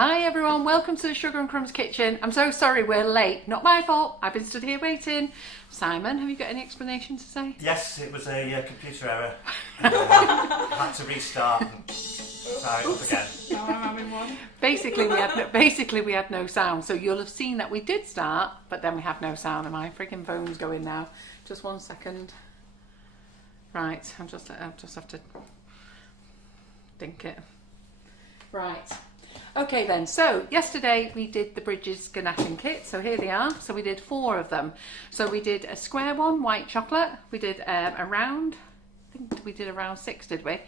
Hi everyone, welcome to the Sugar and Crumbs kitchen. I'm so sorry we're late. Not my fault. I've been stood here waiting. Simon, have you got any explanation to say? Yes, it was a computer error. I had to restart and start it up again. Now I'm having one. Basically, we had no sound. So you'll have seen that we did start, but then we have no sound. And my freaking phone's going now. Just 1 second. Right, I'll just have to think it. Right. Okay then, so yesterday we did the Brigid's Ganaching kit, so here they are. So we did 4 of them. So we did a square one, white chocolate. We did a round, I think we did around 6, did we?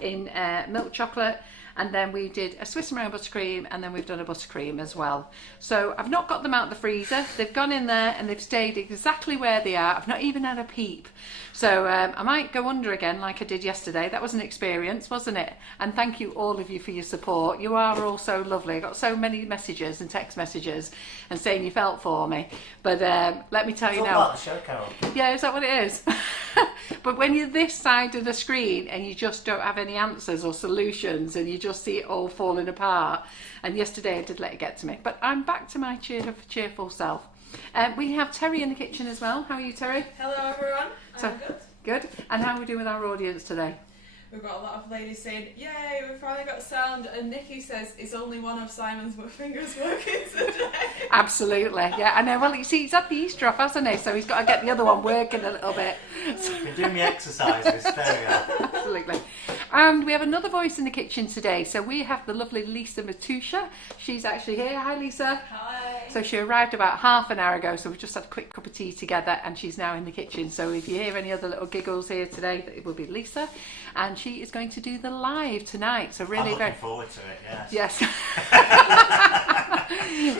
In milk chocolate. And then we did a Swiss meringue buttercream, and then we've done a buttercream as well. So I've not got them out of the freezer. They've gone in there and they've stayed exactly where they are. I've not even had a peep. So I might go under again like I did yesterday. That was an experience, wasn't it? And thank you all of you for your support. You are all so lovely. I got so many messages and text messages and saying you felt for me. But let me tell you now. It's all part of the show, Carol. Yeah, is that what it is? But when you're this side of the screen and you just don't have any answers or solutions and you just see it all falling apart, and yesterday I did let it get to me, but I'm back to my cheerful self. We have Terry in the kitchen as well. How are you, Terry? Hello everyone, I'm good. Good. And how are we doing with our audience today? We've got a lot of ladies saying, yay, we finally got sound, and Nikki says it's only one of Simon's fingers working today. Absolutely, yeah, I know. Well, you see, he's had the Easter off, hasn't he? So he's got to get the other one working a little bit. Been doing my exercises, there we are. Absolutely. And we have another voice in the kitchen today. So we have the lovely Lisa Matusha. She's actually here. Hi, Lisa. Hi. So she arrived about half an hour ago, so we've just had a quick cup of tea together, and she's now in the kitchen. So if you hear any other little giggles here today, it will be Lisa, and she is going to do the live tonight. So really, I'm looking forward to it. Yes. Yes.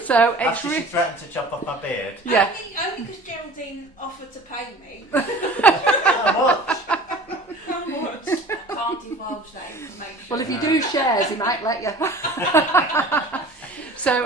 So it's After she threatened to chop off my beard. Yeah. Only because Geraldine offered to pay me. How much? How much? I can't divulge that information. Well, if you do shares, he might let you. So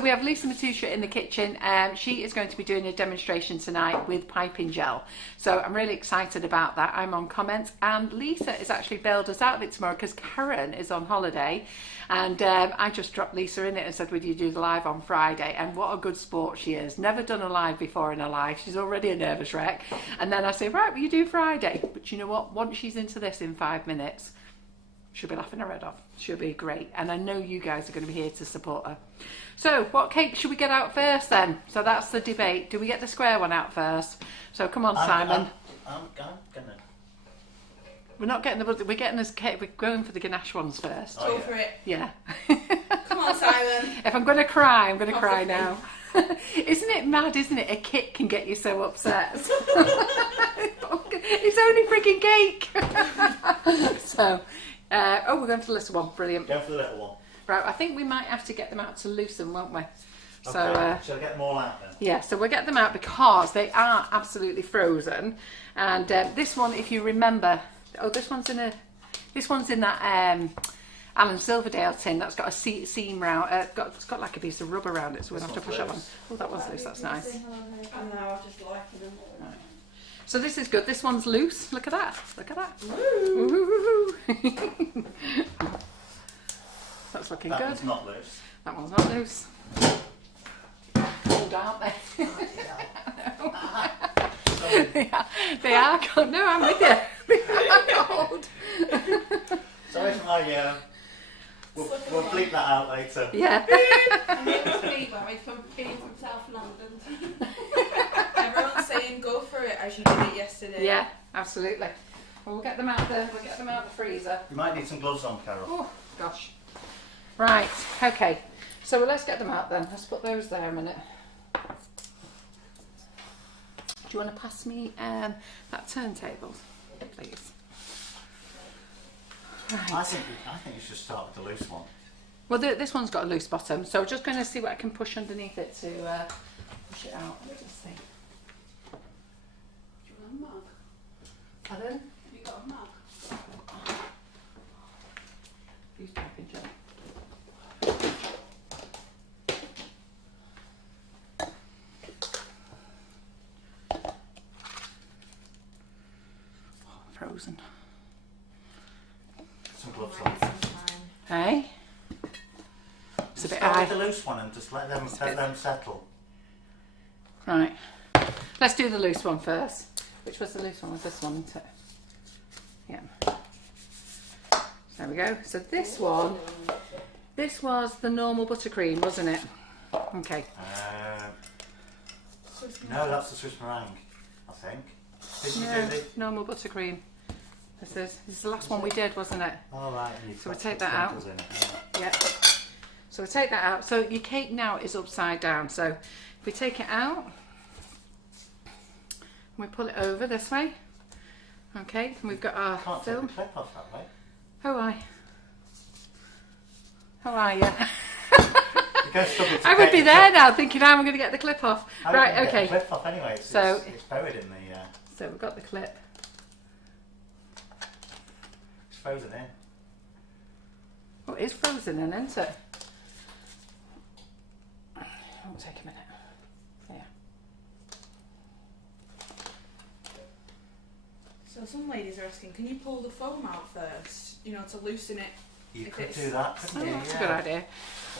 we have Lisa Matusha in the kitchen. She is going to be doing a demonstration tonight with piping gel. So I'm really excited about that. I'm on comments, and Lisa has actually bailed us out of it tomorrow because Karen is on holiday, and I just dropped Lisa in it and said, would you do the live on Friday? And what a good sport she is. Never done a live before in her life. She's already a nervous wreck. And then I say, right, will you do Friday? But you know what? Once she's into this in 5 minutes, she'll be laughing her head off. She'll be great. And I know you guys are going to be here to support her. So what cake should we get out first then? So that's the debate. Do we get the square one out first? So come on, Simon. I'm gonna. We're not getting we're getting this cake. We're going for the ganache ones first. Oh, Go for it. Yeah. Come on, Simon. If I'm going to cry, I'm going to cry Coffee. now. Isn't it mad, isn't it? A kit can get you so upset. It's only freaking cake. So, we're going for the little one. Brilliant. Go for the little one. Right, I think we might have to get them out to loosen, won't we? So, Okay. Shall I get them all out then? yeah, so we'll get them out because they are absolutely frozen. And this one, if you remember, this one's in that Alan Silverdale tin that's got a seam round. It's got like a piece of rubber around it, so we'll have to push that one. Oh, that one's loose. That's nice. I know, I just like them. So this is good. This one's loose. Look at that. Look at that. Woo. Woo. That's looking That good. one's not loose. That one's not loose. Cold, aren't they? They are cold. No, I'm with you. They are cold. Sorry for my. We'll bleep that out later. Yeah. And he must be worried from being from South London. Everyone's saying go for it as you did it yesterday. Yeah, absolutely. Well, we'll get them out the freezer. You might need some gloves on, Carol. Oh gosh. Right. Okay. So let's get them out then. Let's put those there a minute. Do you want to pass me that turntable, please? Right. I think you should start with the loose one. Well, this one's got a loose bottom, so I'm just going to see what I can push underneath it to push it out. Let me just see. Do you want a mug? Pardon? Have you got a mug? Use piping gel. Oh, frozen. Some gloves on. Hey? It's a bit Start why. with the loose one and just let them settle. Right. Let's do the loose one first. Which was the loose one? Was this one, isn't it? Yeah. There we go. So this one, this was the normal buttercream, wasn't it? Okay. No, that's the Swiss meringue, I think. Did you No, do the... normal buttercream. This is the last one we did, wasn't it? All right. So we take that out. In it. Yeah. So we take that out. So your cake now is upside down. So if we take it out, and we pull it over this way. Okay, and we've got our Can't film. take the clip off that way. How are you? How are you? You go stub it to I would get be the there clip- now thinking how am I going to get the clip off. How Right, are you gonna okay. get the clip off anyway. It's buried in the. So we've got the clip. It's frozen in. Oh, it is frozen in, isn't it? It'll take a minute. Yeah. So some ladies are asking, can you pull the foam out first? You know, to loosen it. You If could it's- do that, Oh, couldn't you? that's a good idea.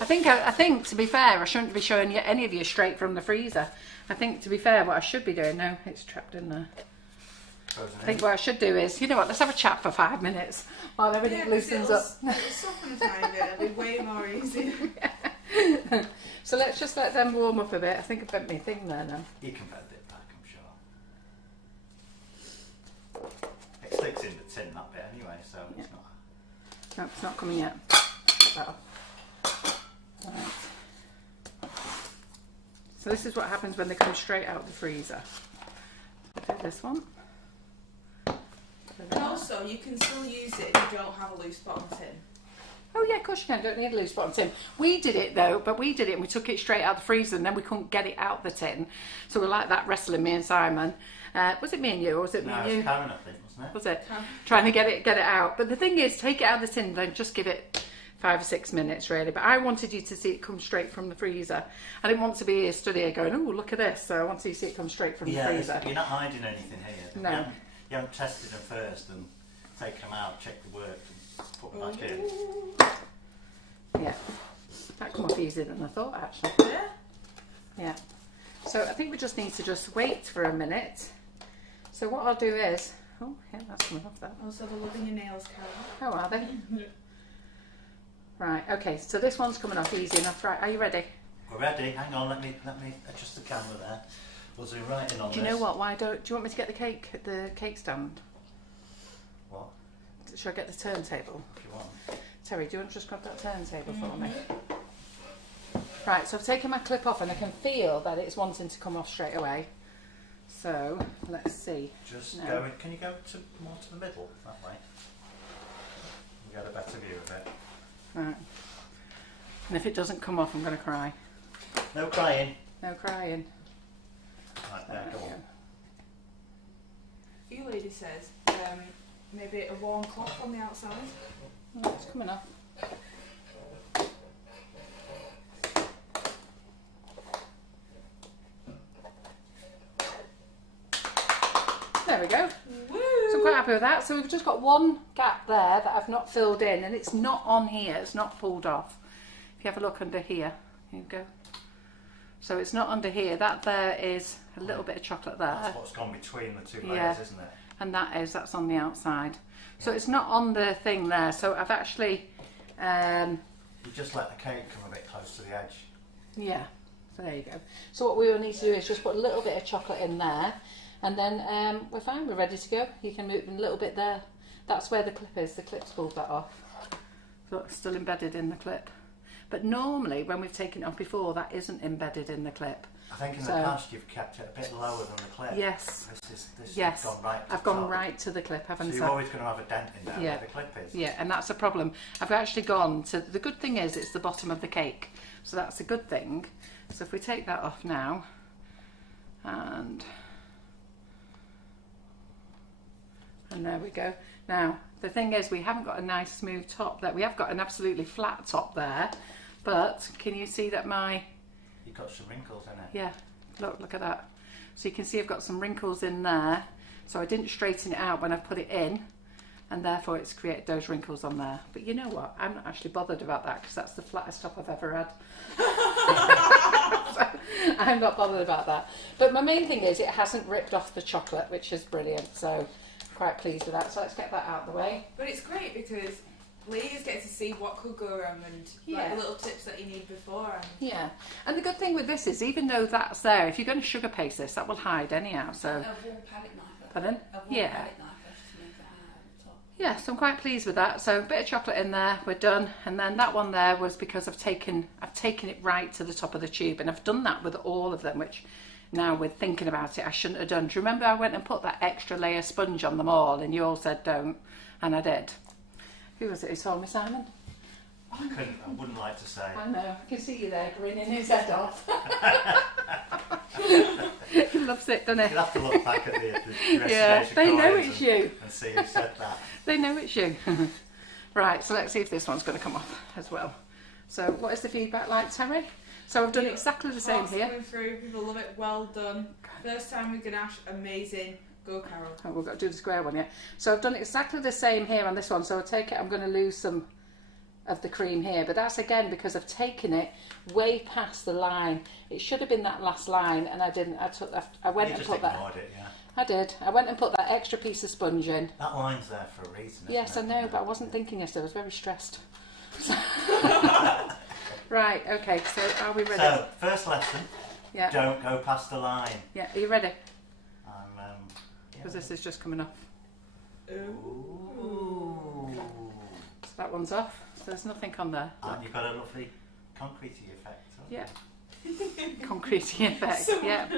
I think, to be fair, I shouldn't be showing you any of you straight from the freezer. I think, to be fair, what I should be doing, no, it's trapped in there. Frozen I think in. what I should do is, you know what, let's have a chat for 5 minutes while everything 'cause loosens up. It'll soften a tiny bit. It'll be way more easy. So let's just let them warm up a bit. I think I bent my thing there now. You can bend it back, I'm sure. It sticks in the tin that bit anyway, so it's not. No, it's not coming yet. Get that off. Right. So this is what happens when they come straight out of the freezer. Do this one. And also, you can still use it if you don't have a loose bottom tin. Oh yeah, of course you can. Don't need a loose bottom tin. We did it though, but we did it and we took it straight out of the freezer and then we couldn't get it out the tin. So we're like that wrestling, me and Simon. Was it me and you or was it me No, and it's you? Karen, I think, wasn't it? Was it? Karen. Trying to get it out. But the thing is, take it out of the tin, then just give it 5 or 6 minutes really. But I wanted you to see it come straight from the freezer. I didn't want to be here stood here going, oh look at this. So I wanted you to see it come straight from the freezer. You're not hiding anything here. No. You haven't tested them first and taken them out, checked the work and put them back in. Yeah. That come off easier than I thought actually. Yeah. Yeah. So I think we just need to just wait for a minute. So what I'll do is, oh yeah, that's coming off that. Also, they're loving your nails, Karen. How are they? Right, okay, so this one's coming off easy enough. Right, are you ready? We're ready. Hang on, let me adjust the camera there. We'll zoom right in on Do you know what? Do you want me to get the cake stand? What? Should I get the turntable? If you want. Terry, do you want to just grab that turntable for me? Right, so I've taken my clip off and I can feel that it's wanting to come off straight away. So, let's see. Just No. go in. Can you go more to the middle that way? You get a better view of it. Right. And if it doesn't come off, I'm going to cry. No crying. No crying. Right there, go on. A few lady says maybe a warm cloth on the outside. Oh, it's coming off. There we go. Woo! So I'm quite happy with that. So we've just got one gap there that I've not filled in and it's not on here, it's not pulled off. If you have a look under here, here you go. So it's not under here, that there is a little bit of chocolate there. That's what's gone between the two layers, Yeah. isn't it? And that's on the outside. So it's not on the thing there. So I've actually, You just let the cake come a bit close to the edge. yeah, so there you go. So what we will need to do is just put a little bit of chocolate in there and then we're fine, we're ready to go. You can move a little bit there. That's where the clip is, the clip's pulled that off. So it's still embedded in the clip. But normally when we've taken it off before, that isn't embedded in the clip. I think in the So- past you've kept it a bit lower than the clip. Yes, This yes. has gone right to I've the gone top. right to the clip, So haven't you're I? always going to have a dent in there Yeah. where the clip is. Yeah, and that's a problem. I've actually gone to, the good thing is it's the bottom of the cake. So that's a good thing. So if we take that off now, and there we go. Now, the thing is we haven't got a nice smooth top there. We have got an absolutely flat top there, but can you see that You've got some wrinkles in it. yeah, look at that. So you can see I've got some wrinkles in there. So I didn't straighten it out when I put it in. and therefore it's created those wrinkles on there. But you know what? I'm not actually bothered about that because that's the flattest top I've ever had. So, I'm not bothered about that. But my main thing is it hasn't ripped off the chocolate, which is brilliant. So quite pleased with that. So let's get that out of the way. But it's great because ladies get to see what could go wrong and like the little tips that you need beforehand. Yeah, and the good thing with this is even though that's there, if you're going to sugar paste this, that will hide anyhow. So. A warm palette knife. Pardon? A warm Yeah. palette knife to make that out at the top. Yeah, so I'm quite pleased with that. So a bit of chocolate in there, we're done. And then that one there was because I've taken it right to the top of the tube, and I've done that with all of them, which now with thinking about it, I shouldn't have done. Do you remember I went and put that extra layer sponge on them all, and you all said don't, and I did. Who was it who told me, Simon? I wouldn't like to say. I know, I can see you there grinning his head off. He loves it, doesn't he? You'll have to look back at the Yeah, restoration they know coins it's you. and see who said that. They know it's you. Right, so let's see if this one's going to come off as well. So what is the feedback like, Terry? So I've done exactly the same Hearts here. coming through, people love it, well done. First time with Ganache, amazing. Go Carol. Oh, we've got to do the square one yet. So I've done exactly the same here on this one. So I take it, I'm going to lose some of the cream here, but that's again because I've taken it way past the line. It should have been that last line, and I didn't. I went and put that. It, yeah. I did. I went and put that extra piece of sponge in. That line's there for a reason. Yes, I isn't know, it? but I wasn't thinking yesterday. I was very stressed. Right. Okay. So are we ready? So first lesson. Yeah. Don't go past the line. Yeah. Are you ready? Yeah. Because this is just coming off. Ooh. So that one's off. So there's nothing on there. And you've got a lovely concretey effect. Yeah. Concretey effect. Yeah.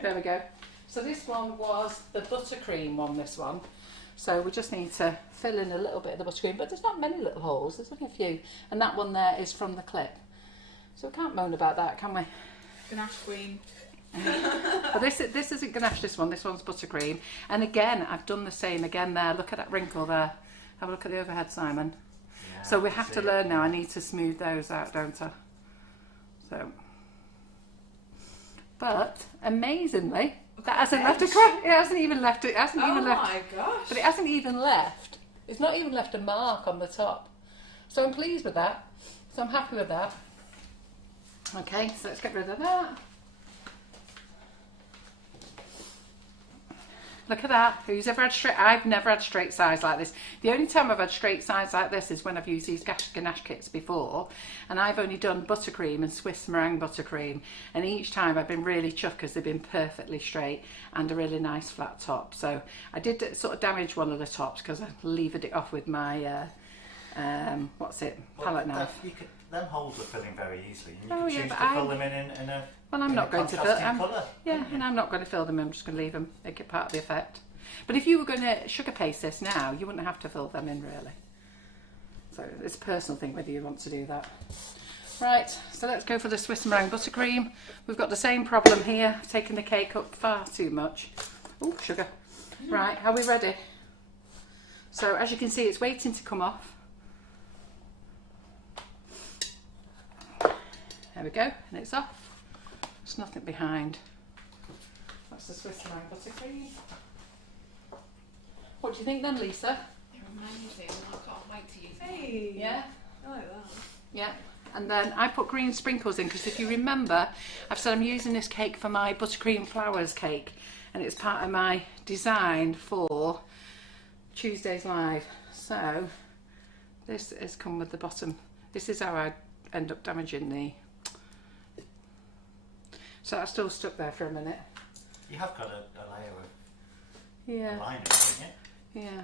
There we go. So this one was the buttercream one, this one. So we just need to fill in a little bit of the buttercream, but there's not many little holes, there's only a few. And that one there is from the clip. So we can't moan about that, can we? Ganache queen. But this isn't ganache, this one's buttercream. And again, I've done the same again there. Look at that wrinkle there. Have a look at the overhead, Simon. Yeah, So we have to learn now. I need to smooth those out, don't I? So, but amazingly, that hasn't left a crack. It hasn't even left. It hasn't even left. Oh my gosh! But it hasn't even left. It's not even left a mark on the top. So I'm pleased with that. So I'm happy with that. Okay, so let's get rid of that. Look at that. Who's ever had straight? I've never had straight sides like this. The only time I've had straight sides like this is when I've used these ganache kits before, and I've only done buttercream and Swiss meringue buttercream, and each time I've been really chuffed because they've been perfectly straight and a really nice flat top. So I did sort of damage one of the tops because I levered it off with my palette knife. Them holes are filling very easily. You Oh, can yeah, choose but to fill them in a Well, I'm not going to fill contrasting them. colour. Yeah, and I'm not going to fill them. I'm just going to leave them, make it part of the effect. But if you were going to sugar paste this now, you wouldn't have to fill them in really. So it's a personal thing whether you want to do that. Right, so let's go for the Swiss meringue buttercream. We've got the same problem here. I've taken the cake up far too much. Oh, sugar. Right, are we ready? So as you can see, it's waiting to come off. There we go, and it's off. There's nothing behind. That's the Swiss meringue buttercream. What do you think then, Lisa? They're amazing. I can't wait to use them. Hey. Yeah? I like that. Yeah. And then I put green sprinkles in because if you remember, I've said I'm using this cake for my buttercream flowers cake, and it's part of my design for Tuesday's Live. So this has come with the bottom. This is how I end up damaging the... So that's still stuck there for a minute. You have got a layer of Yeah. liner, haven't you? Yeah.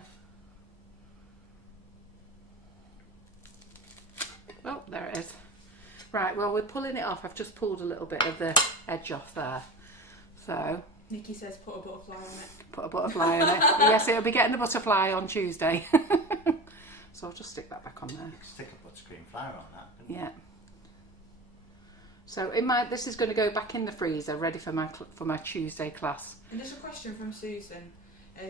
Oh, there it is. Right, well, we're pulling it off. I've just pulled a little bit of the edge off there. So, Nikki says put a butterfly on it. put a butterfly on it. Yes, it'll be getting the butterfly on Tuesday. So I'll just stick that back on there. You can stick a buttercream flower on that. couldn't Yeah. So this is going to go back in the freezer, ready for my Tuesday class. And there's a question from Susan.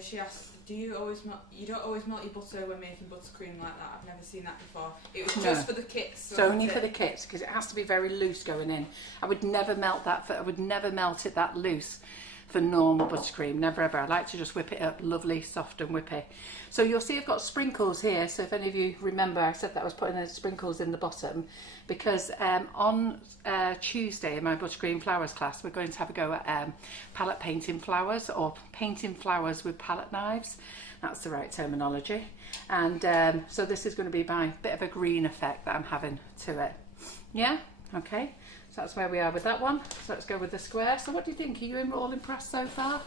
She asked, you don't always melt your butter when making buttercream like that? I've never seen that before. It was just for the kits. It's only for the kits because it has to be very loose going in. I would never melt that. I would never melt it that loose. for normal buttercream. Never ever. I like to just whip it up lovely, soft and whippy. So you'll see I've got sprinkles here. So if any of you remember, I said that I was putting the sprinkles in the bottom because on Tuesday in my buttercream flowers class, we're going to have a go at palette painting flowers, or painting flowers with palette knives. That's the right terminology. And so this is going to be my bit of a green effect that I'm having to it. Yeah? Okay. So that's where we are with that one. So let's go with the square. So what do you think? Are you all impressed so far?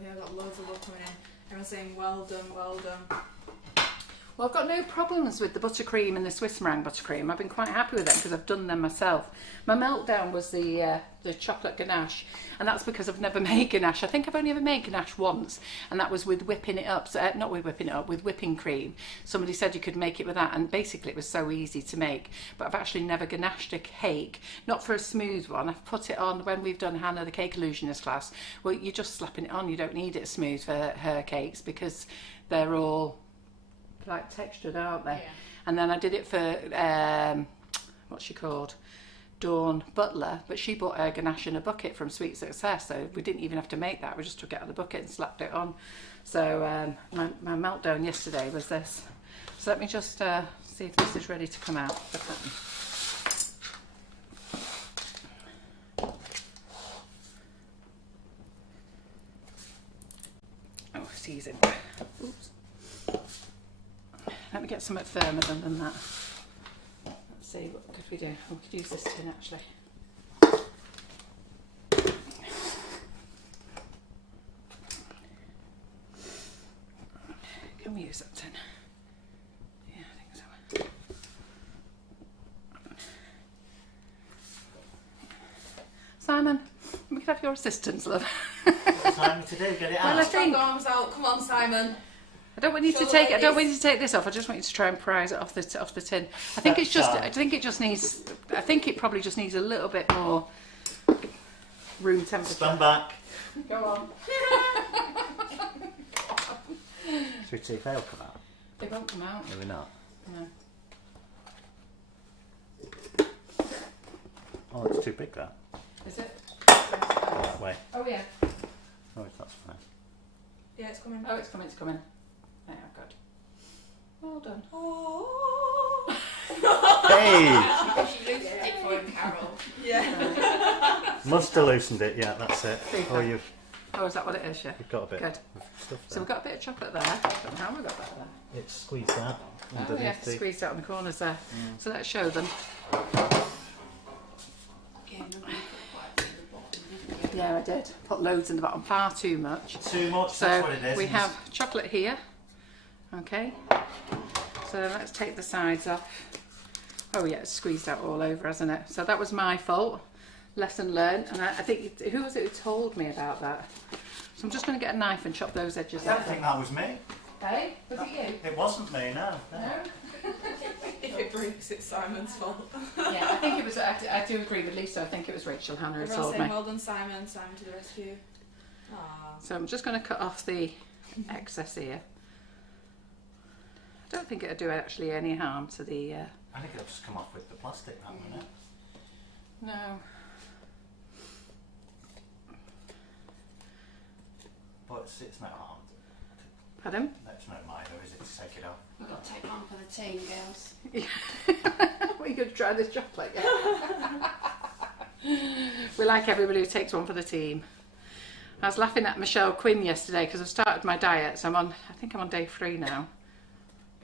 We have got loads of love coming in. Everyone's saying well done, well done. Well, I've got no problems with the buttercream and the Swiss meringue buttercream. I've been quite happy with them because I've done them myself. My meltdown was the chocolate ganache, and that's because I've never made ganache. I think I've only ever made ganache once, and that was with whipping it up. So, not with whipping it up, with whipping cream. Somebody said you could make it with that, and basically it was so easy to make. But I've actually never ganached a cake, not for a smooth one. I've put it on when we've done Hannah the Cake Illusionist class. Well, you're just slapping it on. You don't need it smooth for her cakes because they're all like textured, aren't they? Yeah. And then I did it for what's she called, Dawn Butler, but she bought her ganache in a bucket from Sweet Success, so we didn't even have to make that. We just took it out of the bucket and slapped it on. So my meltdown yesterday was this. So let me just see if this is ready to come out. Oh, it's easy. Oops. Let me get something firmer than that. Let's see, what could we do? We could use this tin actually. Can we use that tin? Yeah, I think so. Simon, we could have your assistance, love. What's time to do? Get it out. Well, I think Arms out. Come on, Simon. I don't want you to take. I don't want you to take this off. I just want you to try and prise it off the tin. I think it's just. I think it just needs. I think it probably just needs a little bit more room temperature. Stand back. Go on. Should we see if they'll come out? They won't come out. Maybe not. No. Oh, it's too big, that. Is it? That way. Oh yeah. Oh, that's fine. Yeah, it's coming. Oh, it's coming. It's coming. Yeah, good. Well done. Oh. Hey! She loosened it for him, Carol. Yeah. Must have loosened it, yeah, that's it. Super. Oh, you've Oh, is that what it is? Yeah. got a bit Good. of stuff So there. we've got a bit of chocolate there. I don't know how we got that there. It's squeezed out Oh underneath yeah, the... squeezed out on the corners there. So let's show them. Yeah, I did. Put loads in the bottom, far too much. Too much, So that's what it is. we have chocolate here. Okay. So let's take the sides off. Oh yeah, it's squeezed out all over, hasn't it? So that was my fault. Lesson learned. And I think, who was it who told me about that? So I'm just going to get a knife and chop those edges I off. don't think that was me. Hey, was it you? It wasn't me, no. No? If it breaks, it's Simon's fault. Yeah, I think it was, I do agree with Lisa, I think it was Rachel Hannah who Everyone's told saying me. well done, Simon. Simon to the rescue. Aww. So I'm just going to cut off the excess here. I don't think it'll do actually any harm to the... I think it'll just come off with the plastic, that won't it? No. But it's no harm. Pardon? It's no minor, is it, to take it off? We've got to take one for the team, girls. Are you going to try this chocolate yet? We like everybody who takes one for the team. I was laughing at Michelle Quinn yesterday because I've started my diet, so I think I'm on day 3 now.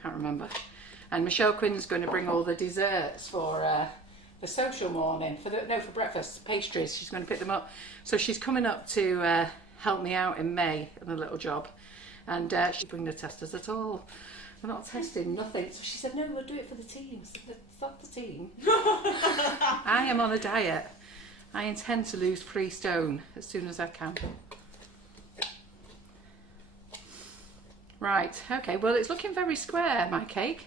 Can't remember. And Michelle Quinn's going to bring all the desserts for the social morning, for breakfast, pastries. She's going to pick them up. So she's coming up to help me out in May on a little job. And she didn't bring the testers at all. We're not testing, nothing. So she said, no, we'll do it for the team. I said, it's not the team. I am on a diet. I intend to lose 3 stone as soon as I can. Right, okay, well it's looking very square, my cake.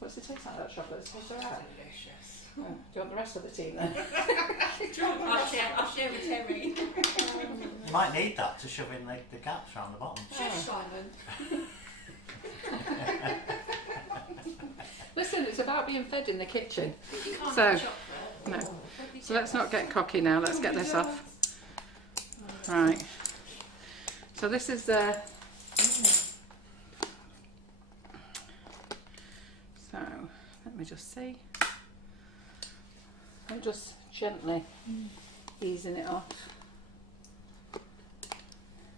What's it taste like, that chocolate? It tastes alright. Delicious. Oh, do you want the rest of the team then? I'll share with Terry. You might need that to shove in the gaps around the bottom. Chef Simon. Listen, it's about being fed in the kitchen. You can't So, have chocolate. no. So let's not get cocky now, let's get this off. Right. So this is the. So let me just see. I'm just gently easing it off.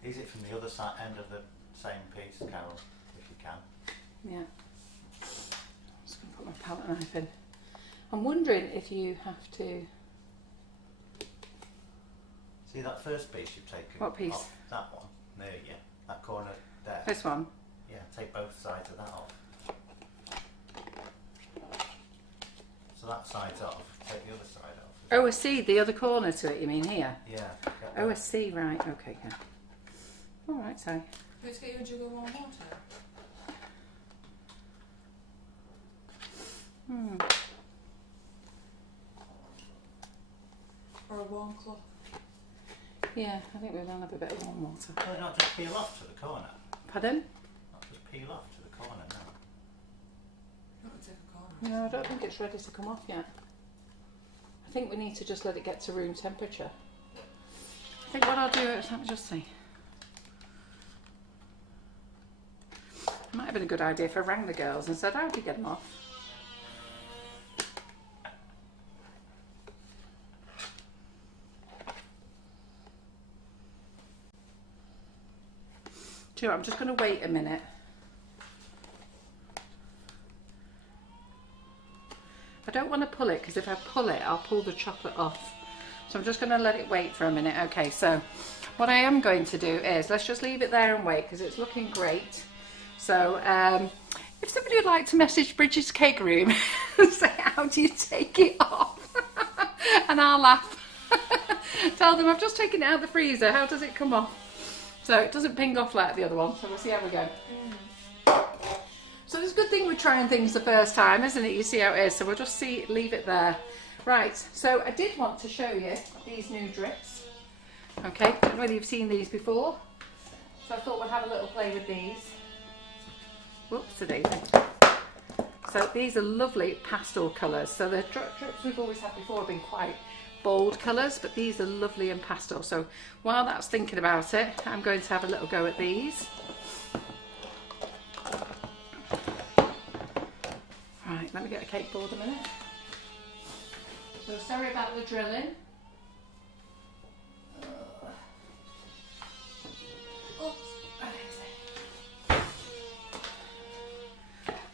Ease it from the other side end of the same piece, Carol, if you can. Yeah. I'm just going to put my palette knife in. I'm wondering if you have to. See that first piece you've taken? What piece? Off? That one. There, yeah. That corner there. This one. Yeah, take both sides of that off. So that side's off. Take the other side off. Oh, I see. The other corner to it, you mean here? Yeah. Oh, I see. Right. Okay. Yeah. All right. So. Let's get you a jug of warm water. Or a warm cloth. Yeah, I think we'll have a bit of warm water. Will it not just peel off to the corner? Pardon? Not just peel off to the corner now. Not take a corner. No, I don't think it's ready to come off yet. I think we need to just let it get to room temperature. I think what I'll do is, let me just see. It might have been a good idea if I rang the girls and said, how do you get them off? Do you know, I'm just going to wait a minute. I don't want to pull it because if I pull it, I'll pull the chocolate off. So I'm just going to let it wait for a minute. Okay, so what I am going to do is, let's just leave it there and wait because it's looking great. So if somebody would like to message Bridget's Cake Room and say, how do you take it off? And I'll laugh. Tell them I've just taken it out of the freezer. How does it come off? So it doesn't ping off like the other one. So we'll see how we go. So it's a good thing we're trying things the first time, isn't it? You see how it is. So we'll just leave it there. Right, so I did want to show you these new drips. Okay, I don't know whether you've seen these before. So I thought we'd have a little play with these. Whoops-a-daisy. So these are lovely pastel colours. So the drips we've always had before have been quite bold colours, but these are lovely and pastel. So while that's thinking about it, I'm going to have a little go at these. Right, let me get a cake board a minute. So sorry about the drilling. Oops.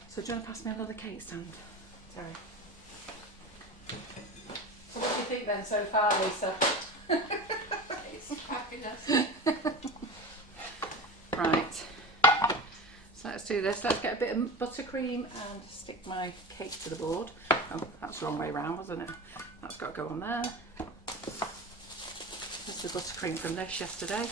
So do you want to pass me another cake stand? Sorry. So what do you think then so far, Lisa? It's fabulous. Right. So let's do this. Let's get a bit of buttercream and stick my cake to the board. Oh, that's the wrong way around, wasn't it? That's got to go on there. This is the buttercream from this yesterday.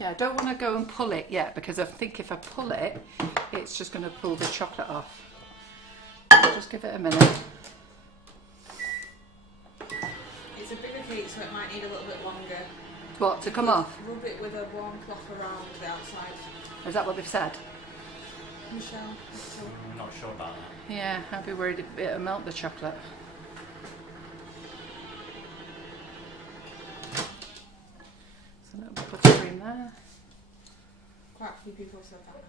Yeah, I don't want to go and pull it yet because I think if I pull it, it's just going to pull the chocolate off. I'll just give it a minute. It's a bigger cake, so it might need a little bit longer. What, to come off? Rub it with a warm cloth around the outside. Is that what they've said? Michelle? I'm not sure about that. Yeah, I'd be worried it'll melt the chocolate. So a little bit of buttercream there. Quite a few people said that now.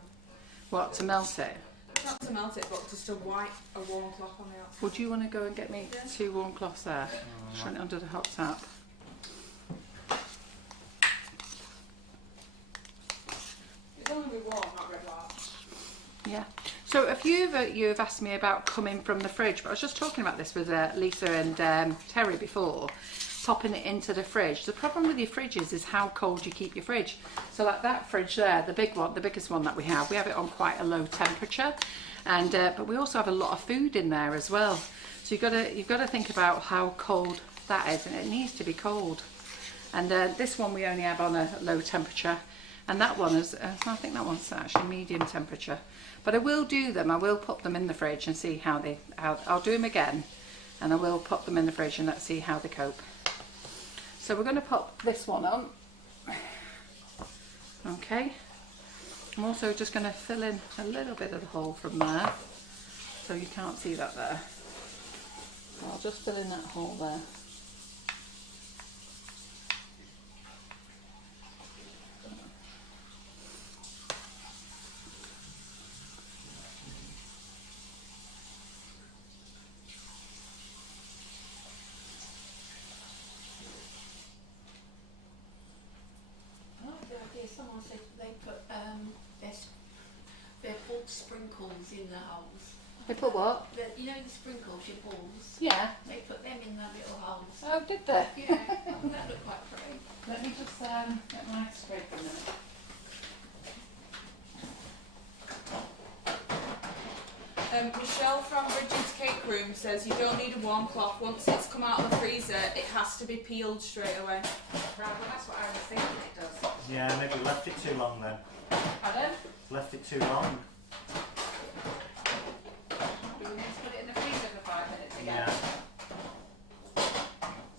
What, to melt it? Not to melt it, but just to wipe a warm cloth on the outside. Would you want to go and get me 2 warm cloths there? Run it under the hot tap. It's only be warm, not red hot. Yeah. So a few of you have asked me about coming from the fridge, but I was just talking about this with Lisa and Terry before, popping it into the fridge. The problem with your fridges is how cold you keep your fridge. So like that fridge there, the big one, the biggest one that we have it on quite a low temperature, and but we also have a lot of food in there as well. So you've got to think about how cold that is, and it needs to be cold. And this one we only have on a low temperature, and that one is I think that one's actually medium temperature. But I will do them. I will pop them in the fridge and see how they. I'll do them again, and I will pop them in the fridge and let's see how they cope. So we're going to pop this one on. Okay. I'm also just going to fill in a little bit of the hole from there, so you can't see that there. I'll just fill in that hole there. I like the idea. Someone said they put their ball sprinkles in the holes. They put what? You know the sprinkles, your balls? Yeah. They put them in the little holes. Oh, did they? Yeah, I thought that looked quite pretty. Let me just get my scrape in there. Michelle from Bridgid's Cake Room says you don't need a warm cloth. Once it's come out of the freezer, it has to be peeled straight away. Right, well that's what I was thinking it does. Yeah, maybe left it too long then. Pardon? Left it too long. We need to put it in the freezer for 5 minutes again. Yeah.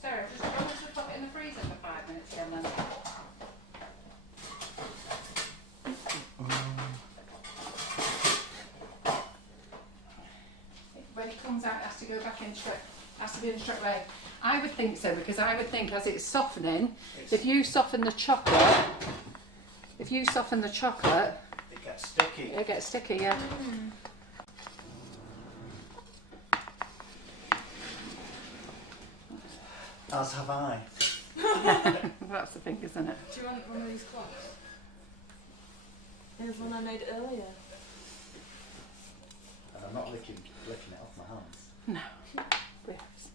Sarah, just promise to put it in the freezer for 5 minutes again then. When it comes out, it has to go back in straight. Has to be in straight away. I would think so, because I would think as it's softening, if you soften the chocolate, it gets sticky. it gets sticky, yeah. As have I. That's the thing, isn't it? Do you want one of these cloths? There's one I made earlier. And I'm not licking it off my hands. No, yes.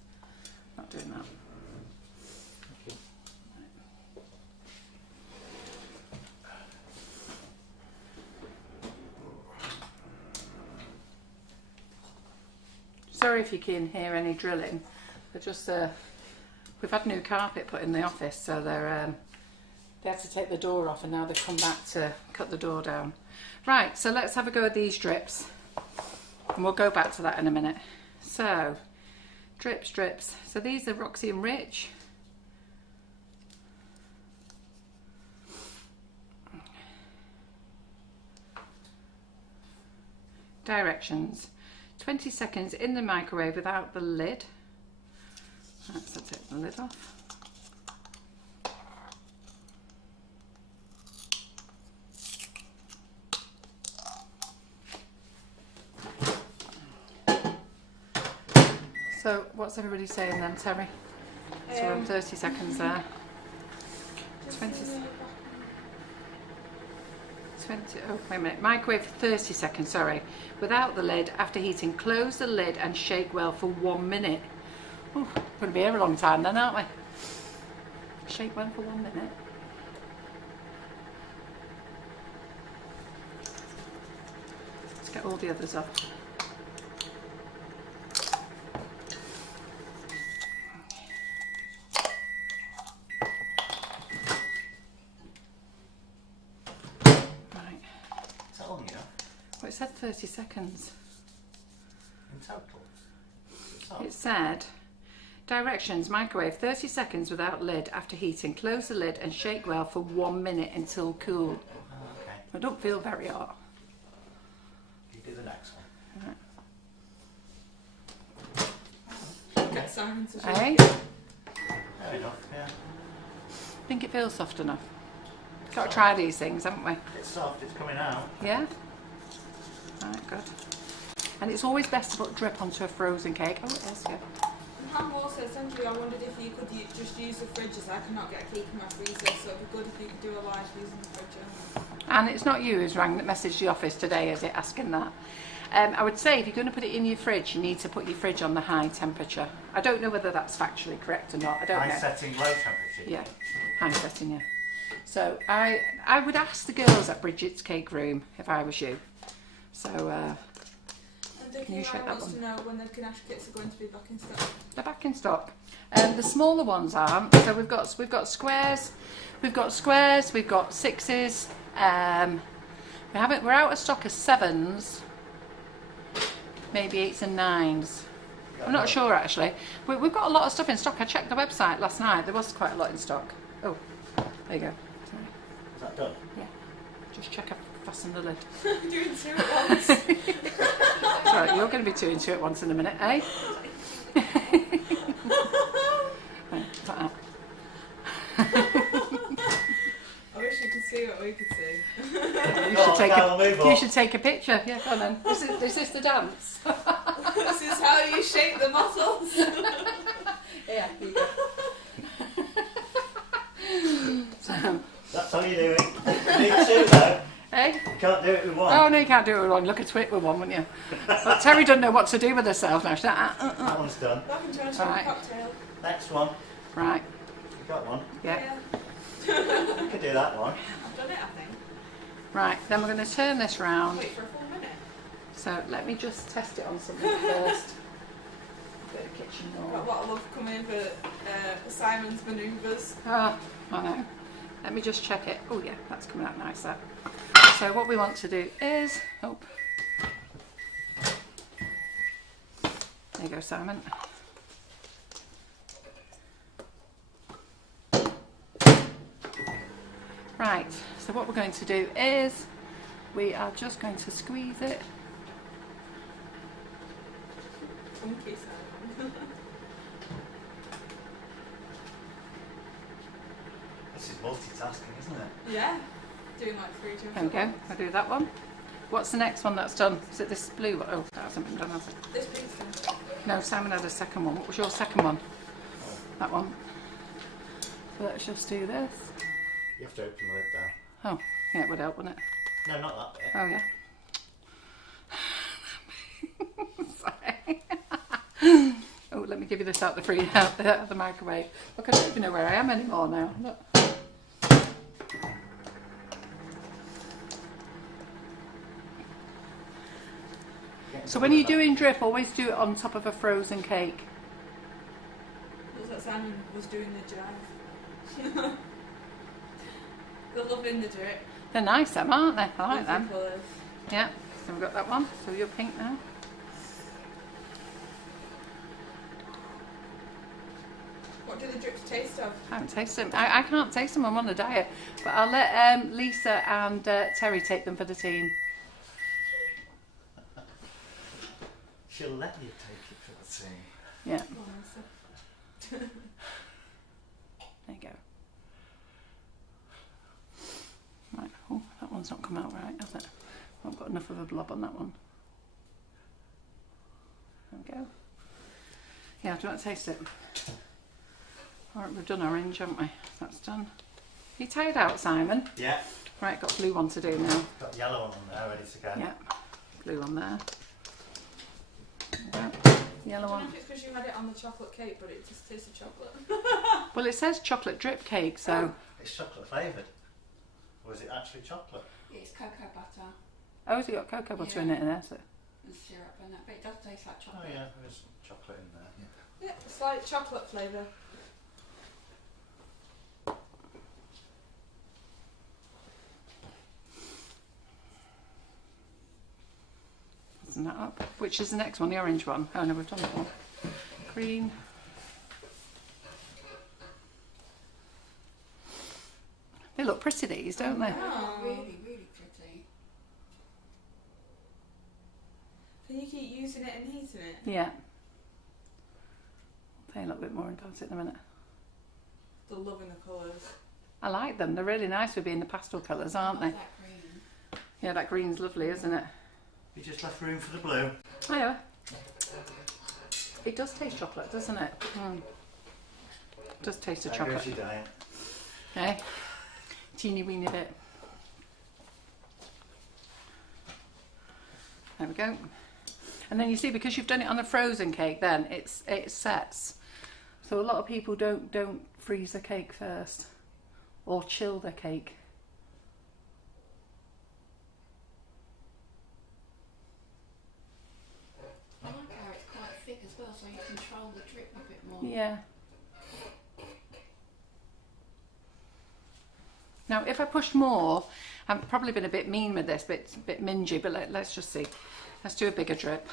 Not doing that. Okay. Sorry if you can hear any drilling. They're just we've had new carpet put in the office, so they had to take the door off, and now they've come back to cut the door down. Right, so let's have a go at these drips, and we'll go back to that in a minute. So, drips. So these are Roxy and Rich. Directions: 20 seconds in the microwave without the lid. Right, so take the lid off. So what's everybody saying then, Terry? So we're on 30 seconds there. 20, oh wait a minute, microwave for 30 seconds, sorry. Without the lid, after heating, close the lid and shake well for 1 minute. Ooh, we're going to be here a long time then, aren't we? Shake well for 1 minute. Let's get all the others off. Right. Is that long enough? Well, it said 30 seconds. In total? It said, directions, microwave 30 seconds without lid after heating. Close the lid and shake well for 1 minute until cool. Oh, okay. I don't feel very hot. You do the next one. Right. Get Simon to Hey, Fair enough, yeah. think it feels soft enough. Got to try these things, haven't we? It's soft, it's coming out. Yeah? Right, good. And it's always best to put drip onto a frozen cake. Oh, it is, yeah. Mum also sent you, I wondered if you could just use the fridge, as I cannot get a cake in my freezer, so it'd be good if you could do a live using the fridge. And it's not you who's rang that messaged the office today, is it, asking that? I would say if you're going to put it in your fridge, you need to put your fridge on the high temperature. I don't know whether that's factually correct or not. I don't know. High setting, low temperature. Yeah, high setting, yeah. So I would ask the girls at Brigid's Cake Room if I was you. So And Can you Vicky check that wants one? to know when the Ganache kits are going to be back in stock. they're back in stock. The smaller ones aren't. So we've got squares, we've got sixes. We're out of stock of sevens, maybe eights and nines. I'm not sure actually. We've got a lot of stuff in stock. I checked the website last night. There was quite a lot in stock. Oh, there you go. Sorry. Is that done? Yeah. Just check if fasten the lid. Doing two at once. Right, you're going to be 2 and 2 at once in a minute, eh? Right, put that. I wish you could see what we could see. You should take a picture. Yeah, go on then. Is this the dance? This is how you shape the muscles. Yeah, here you go. So, That's how you do it. You need two though. eh? You can't do it with one. Oh no, you can't do it with one. Look at it with one, wouldn't you? But Terry doesn't know what to do with herself now. She's like, That one's done. Back and trying to shape Right. a cocktail. Next one. Right, You got one. yeah. You could do that one. I've done it, I think. Right, then we're going to turn this round. Wait for a full minute. So let me just test it on something first. Bit of kitchen Got roll. what I love coming in for Simon's manoeuvres. Oh, I know. Let me just check it. Oh yeah, that's coming out nice that. So what we want to do is, oh, there you go, Simon. Right, so what we're going to do is, we are just going to squeeze it. Funky Simon. This is multitasking, isn't it? Yeah. Doing like 3 jumps. There we go, I'll do that one. What's the next one that's done? Is it this blue one? Oh, that hasn't been done, has it? This piece then. No, Simon had a second one. What was your second one? That one. So let's just do this. You have to open the lid down. Oh, yeah, it would help, wouldn't it? No, not that bit. Oh, yeah. Sorry. Oh, let me give you this out the microwave. Look, I don't even know where I am anymore now. Look. So when you're doing drip, always do it on top of a frozen cake. Looks like Simon was doing the jive. They're loving the drip. They're nice, them, aren't they? I like Lovely them. colours. Yeah, so we've got that one. So you're pink now. What do the drips taste of? I haven't tasted them. I can't taste them. I'm on a diet. But I'll let Lisa and Terry take them for the team. She'll let you take it for the team. Yeah, Oh, so- there you go. Right. Oh, that one's not come out right, has it? I haven't got enough of a blob on that one. There we go. Yeah, do you want to taste it? All right, we've done orange, haven't we? That's done. You tired out, Simon? Yeah. Right, got blue one to do now. Got yellow one on there ready to go. Yeah, blue one there. There we go. Yellow I don't know one. if it's because you had it on the chocolate cake, but it just tastes of chocolate. Well, it says chocolate drip cake, so. It's chocolate flavoured. Or is it actually chocolate? It's cocoa butter Oh, has it got cocoa butter in it? Is it? and syrup and that, but it does taste like Oh chocolate. yeah, there's chocolate in there. Yeah. Yeah, slight chocolate flavour. Isn't that up? Which is the next one? The orange one? Oh no, we've done that one. Green. They look pretty, these, don't they? Oh. Really, really pretty. Can you keep using it and heating it? Yeah. I'll tell you a little bit more about it in a minute. Still loving the colours. I like them. They're really nice with being the pastel colours, aren't I they? like that green. Yeah, that green's lovely, isn't it? You just left room for the blue. Oh yeah. It does taste chocolate, doesn't it? Mm. It does taste of There chocolate. goes your diet. Okay. Teeny weeny bit. There we go. And then you see, because you've done it on a frozen cake, then it sets. So a lot of people don't freeze their cake first, or chill their cake. I like how it's quite thick as well, so you control the drip a bit more. Yeah. Now, if I pushed more, I've probably been a bit mean with this, bit mingy, but let's just see. Let's do a bigger drip.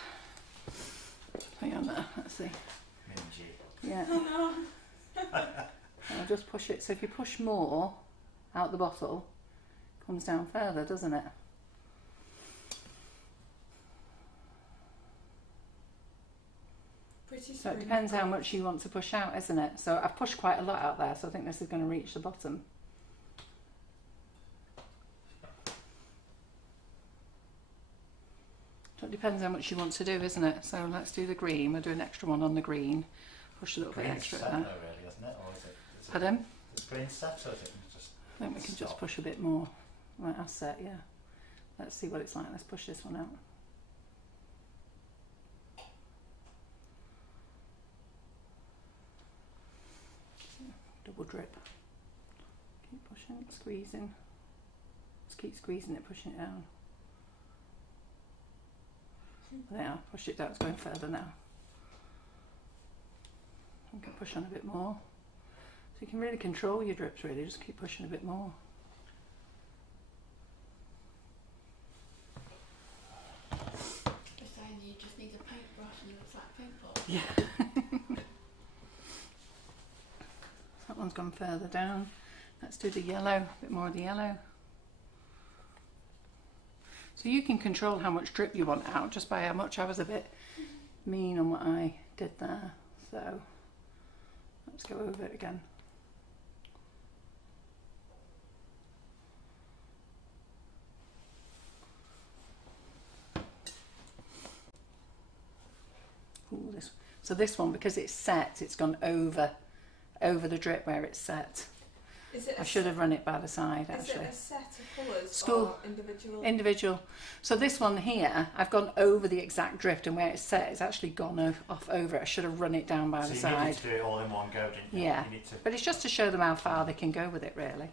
Hang on there, let's see. Mingy. Yeah. Oh I'll just push it. So if you push more out the bottle, it comes down further, doesn't it? Pretty So it depends how much you want to push out, isn't it? So I've pushed quite a lot out there, so I think this is going to reach the bottom. So it depends how much you want to do, isn't it? So let's do the green. We'll do an extra one on the green. Push a little bit extra set there. though, really, isn't it? Or is it Pardon? is green set, or is it just... I think we can just stop? push a bit more. Right, that's set, yeah. Let's see what it's like. Let's push this one out. Double drip. Keep pushing, squeezing. Just keep squeezing it, pushing it down. There, push it down, it's going further now. You can push on a bit more. So you can really control your drips really, just keep pushing a bit more. They're saying you just need a paintbrush and it looks like a paintball. Yeah. That one's gone further down. Let's do the yellow, a bit more of the yellow. So you can control how much drip you want out just by how much. I was a bit mean on what I did there. So let's go over it again. Ooh, so this one, because it's set, it's gone over the drip where it's set. I should have run it by the side actually. Is it a set of colours School. or individual? Individual. So this one here, I've gone over the exact drift, and where it's set, it's actually gone off over it. I should have run it down by So the you side. needed to do it all in one go, didn't you? Yeah, You need to... but it's just to show them how far they can go with it really.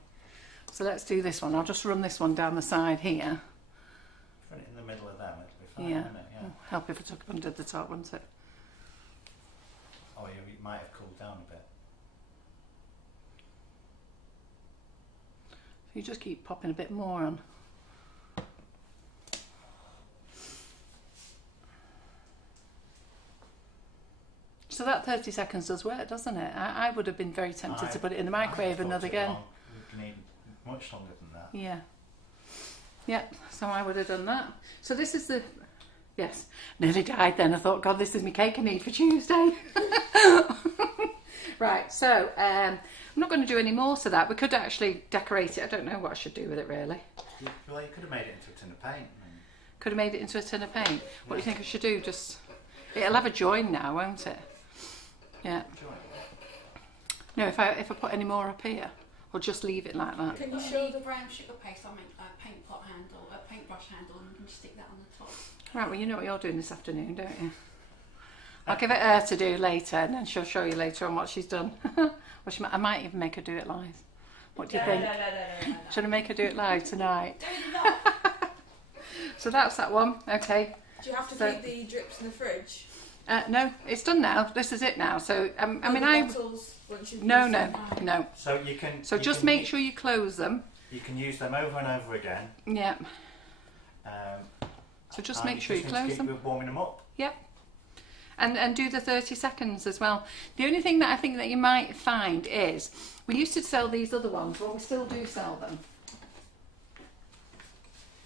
So let's do this one. I'll just run this one down the side here. Run it in the middle of them, it'll be fine, Yeah. won't it? Yeah. Help if I took under the top, wouldn't it? Oh, yeah, it might have cooled down a bit. You just keep popping a bit more on. So that 30 seconds does work, doesn't it? I would have been very tempted to put it in the microwave another again. You need much longer than that. Yeah. Yeah, so I would have done that. So this is the... Yes, nearly died then. I thought, God, this is my cake I need for Tuesday. Right, so I'm not going to do any more to that. We could actually decorate it. I don't know what I should do with it really. Well, you could have made it into a tin of paint. Could have made it into a tin of paint. What do you think I should do? Just... It'll have a join now, won't it? Yeah. No, if I put any more up here, or just leave it like that. Can you Put show the the brown sugar paste on a paint pot handle, a paintbrush handle, and you can just stick that on the top. Right, well you know what you're doing this afternoon, don't you? I'll give it her to do later, and then she'll show you later on what she's done. Well, I might even make her do it live. What do you think? No. Should I make her do it live tonight? Do it So that's that one. Okay. Do you have to So- keep the drips in the fridge? No, it's done now. This is it now. So I mean, The I bottles, once you've no, used no, them? no. So you can. So you just can make sure you close them. You can use them over and over again. Yeah. Um, So just and make sure you just need to close keep them. warming them up. Yep. And do the 30 seconds as well. The only thing that I think that you might find is we used to sell these other ones, well we still do sell them.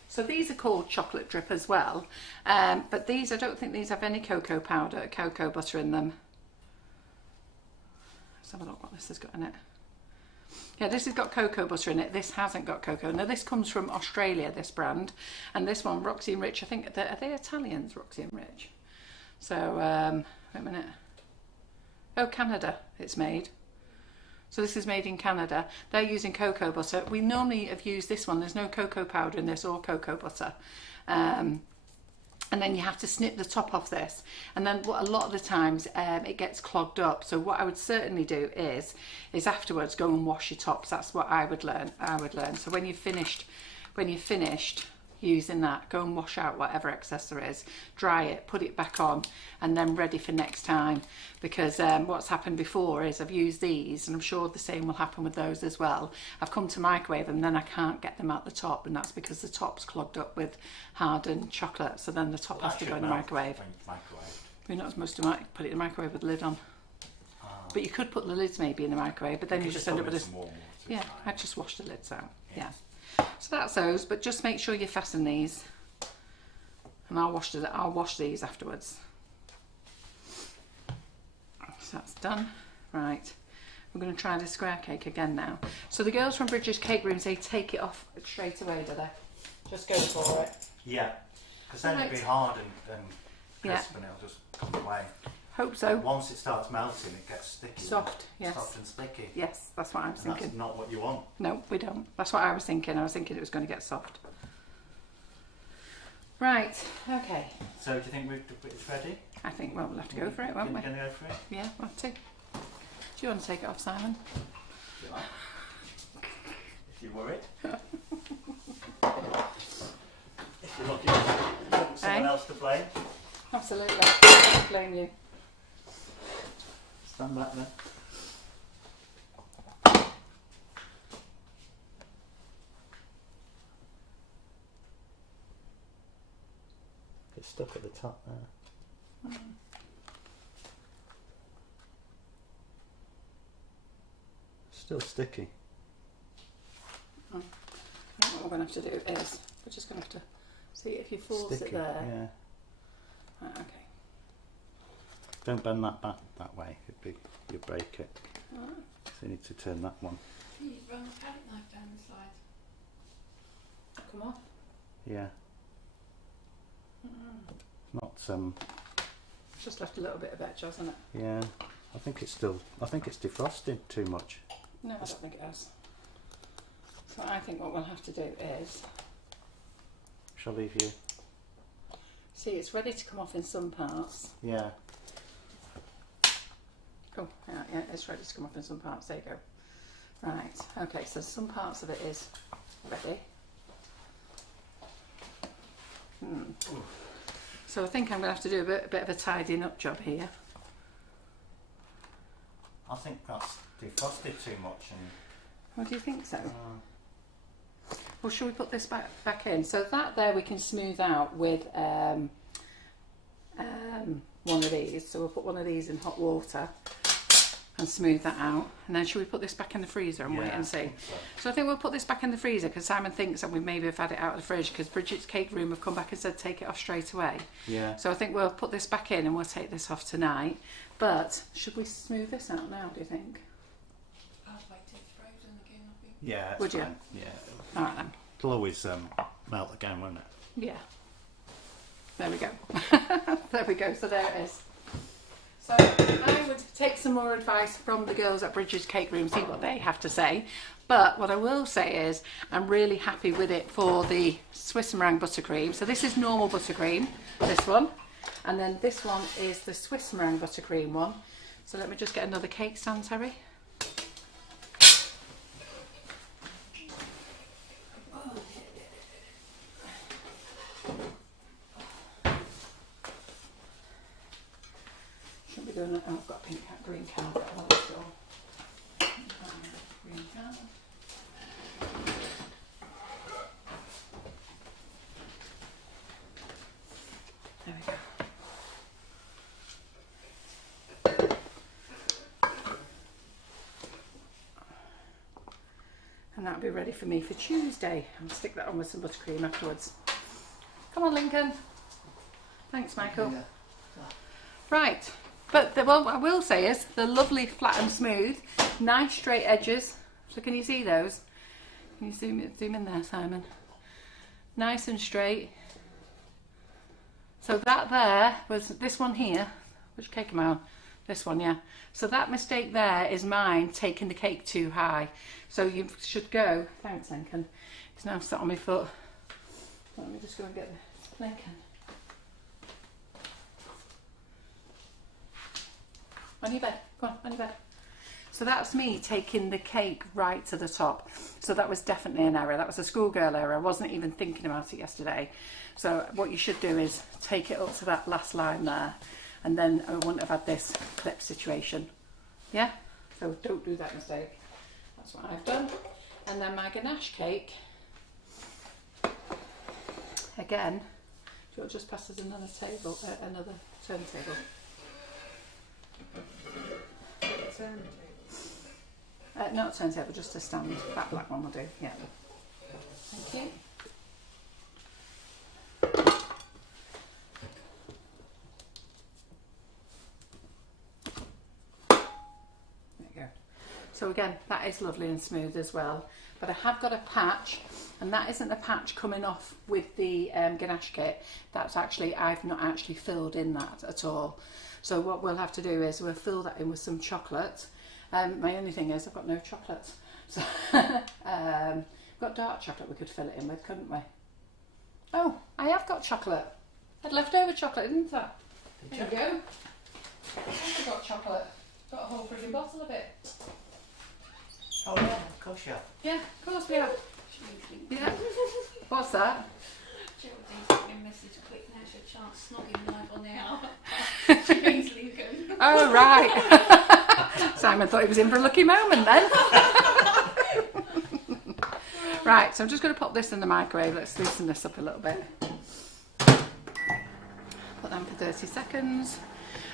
So these are called chocolate drip as well, but these, I don't think these have any cocoa powder, cocoa butter in them. Let's have a look what this has got in it. Yeah, this has got cocoa butter in it. This hasn't got cocoa. Now this comes from Australia, this brand, and this one, Roxy and Rich, I think, are they Italians, Roxy and Rich? So, wait a minute. Oh, Canada, it's made. So this is made in Canada. They're using cocoa butter. We normally have used this one. There's no cocoa powder in this or cocoa butter. And then you have to snip the top off this. And then a lot of the times it gets clogged up. So what I would certainly do is afterwards go and wash your tops. That's what I would learn. So when you've finished using that, go and wash out whatever excess there is, dry it, put it back on, and then ready for next time. Because what's happened before is I've used these, and I'm sure the same will happen with those as well. I've come to microwave them, and then I can't get them out the top, and that's because the top's clogged up with hardened chocolate, so then the top has to go in the microwave. You're not supposed to put it in the microwave with the lid on. But you could put the lids maybe in the microwave, but then you just end up with this. Yeah, I just washed the lids out. Yeah. So that's those, but just make sure you fasten these, and I'll wash these afterwards. so that's done. Right, we're going to try the square cake again now. So the girls from Bridgid's Cake Rooms, they take it off straight away, do they? Just go for it. Yeah, because then it'll be hard and crisp and it'll just come away. Hope so. Once it starts melting, it gets sticky. Soft, yes. Soft and sticky. Yes, that's what I was And thinking. that's not what you want. No, we don't. That's what I was thinking. I was thinking it was going to get soft. Right, okay. So do you think it's ready? I think, well, we'll have to go for it, won't we? You're going to go for it? Yeah, we'll have to. Do you want to take it off, Simon? If you like. If you're worried. If you're looking for someone else to blame. Absolutely. I blame you. Stand back there. It's stuck at the top there. Still sticky. Yeah, what we're going to have to do is, we're just going to have to see if you force Sticky, it there. yeah. Right, okay. Don't bend that back that way. You'll break it. Right. So you need to turn that one. You run the palette knife down the slide. Come on. Yeah. Not Just left a little bit of edge, hasn't it? yeah. I think it's defrosted too much. No, I don't think it has. So I think what we'll have to do is, Shall I leave you? see, it's ready to come off in some parts. Yeah. Oh, yeah, it's ready to come off in some parts. There you go. Right, okay, so some parts of it is ready. So I think I'm going to have to do a bit of a tidying up job here. I think that's defrosted too much and What do you think so? Well, shall we put this back in? So that there we can smooth out with one of these. So we'll put one of these in hot water and smooth that out. And then should we put this back in the freezer and wait and see? So I think we'll put this back in the freezer because Simon thinks that we maybe have had it out of the fridge because Brigid's Cake Room have come back and said take it off straight away. Yeah. So I think we'll put this back in and we'll take this off tonight. But should we smooth this out now, do you think? I'll wait till it's frozen again, I think. Yeah. Would you? Fine. Yeah. All right then. It'll always melt again, won't it? Yeah. There we go. There we go. So there it is. So I would take some more advice from the girls at Brigid's Cake Room, see what they have to say. But what I will say is I'm really happy with it for the Swiss meringue buttercream. So this is normal buttercream, this one. And then this one is the Swiss meringue buttercream one. So let me just get another cake stand, Terry. Shouldn't be doing it. Oh, I've got a pink green card. Oh, let's go. Green card. There we go. And that'll be ready for me for Tuesday. I'll stick that on with some buttercream afterwards. Come on, Lincoln. Thanks, Michael. Right, but what I will say is they're lovely, flat and smooth, nice straight edges. So can you see those? Can you zoom in there, Simon? Nice and straight. So that there was this one here. Which cake am I on? This one, yeah. So that mistake there is mine taking the cake too high. So you should go. Thanks, Lincoln. He's now sat on my foot. Let me just go and get the Lincoln. On your bed. Go on your bed. So that's me taking the cake right to the top. So that was definitely an error. That was a schoolgirl error. I wasn't even thinking about it yesterday. So what you should do is take it up to that last line there. And then I wouldn't have had this clip situation. Yeah? So don't do that mistake. That's what I've done. And then my ganache cake. Again, do you want to just pass us another table, another turntable? Not a turntable, just a stand. That black one will do, yeah. Thank you. So again, that is lovely and smooth as well. But I have got a patch, and that isn't a patch coming off with the ganache kit. That's actually, I've not actually filled in that at all. So what we'll have to do is we'll fill that in with some chocolate. My only thing is I've got no chocolate. So we've got dark chocolate we could fill it in with, couldn't we? Oh, I have got chocolate. I'd leftover chocolate, didn't I? There you go. I've got chocolate. Got a whole frigging bottle of it. Oh yeah, of course you have. Yeah, of course we have. Yeah. What's that? Geraldine's sent me a message quick now, she can't snog him live on air. She means Lincoln. Oh, right. Simon thought he was in for a lucky moment then. Right, so I'm just going to pop this in the microwave. Let's loosen this up a little bit. Put them for 30 seconds.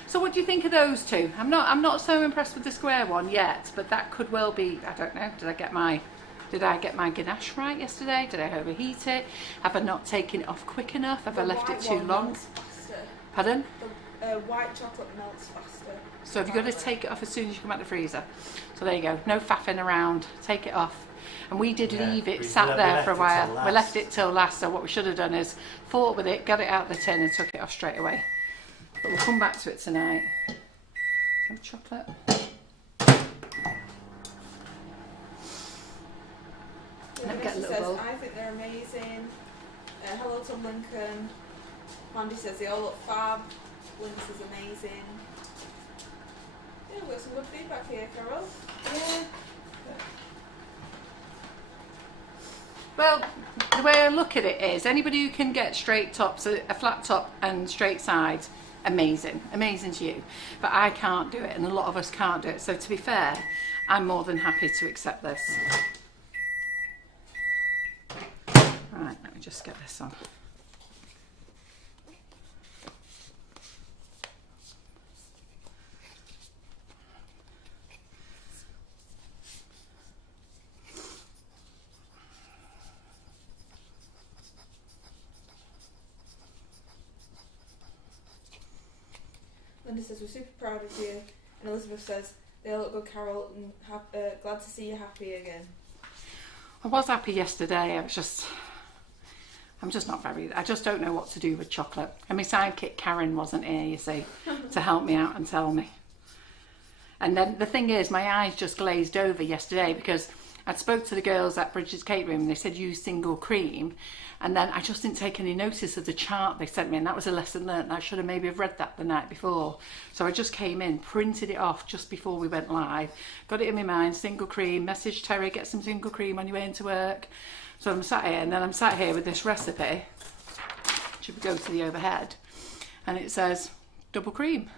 So what do you think of those two? I'm not so impressed with the square one yet, but that could well be, I don't know, did I get my ganache right yesterday? Did I overheat it? Have I not taken it off quick enough? Have I left it too long? Pardon? The white chocolate melts faster. So have you got to take it off as soon as you come out the freezer? So there you go, no faffing around, take it off. And we did leave it sat there for a while. We left it till last, so what we should have done is fought with it, got it out of the tin and took it off straight away. But we'll come back to it tonight. Some chocolate. Vanessa says, I think they're amazing. Hello to Lincoln. Mandy says they all look fab. Links is amazing. Yeah, we've got some good feedback here, Carol. Yeah. Well, the way I look at it is, anybody who can get straight tops, a flat top and straight sides, amazing, amazing to you. But I can't do it, and a lot of us can't do it. So to be fair, I'm more than happy to accept this. Right, let me just get this on. Linda says, we're super proud of you. And Elizabeth says, they all look good, Carol, and glad to see you happy again. I was happy yesterday. I'm just not very, I just don't know what to do with chocolate. And my sidekick Karen wasn't here, you see, to help me out and tell me. And then the thing is, my eyes just glazed over yesterday because I'd spoke to the girls at Bridgid's catering and they said use single cream, and then I just didn't take any notice of the chart they sent me, and that was a lesson learnt. I should have maybe have read that the night before. So I just came in, printed it off just before we went live, got it in my mind, single cream, messaged Terry, get some single cream on your way into work. So I'm sat here, and then I'm sat here with this recipe. Should we go to the overhead? And it says double cream.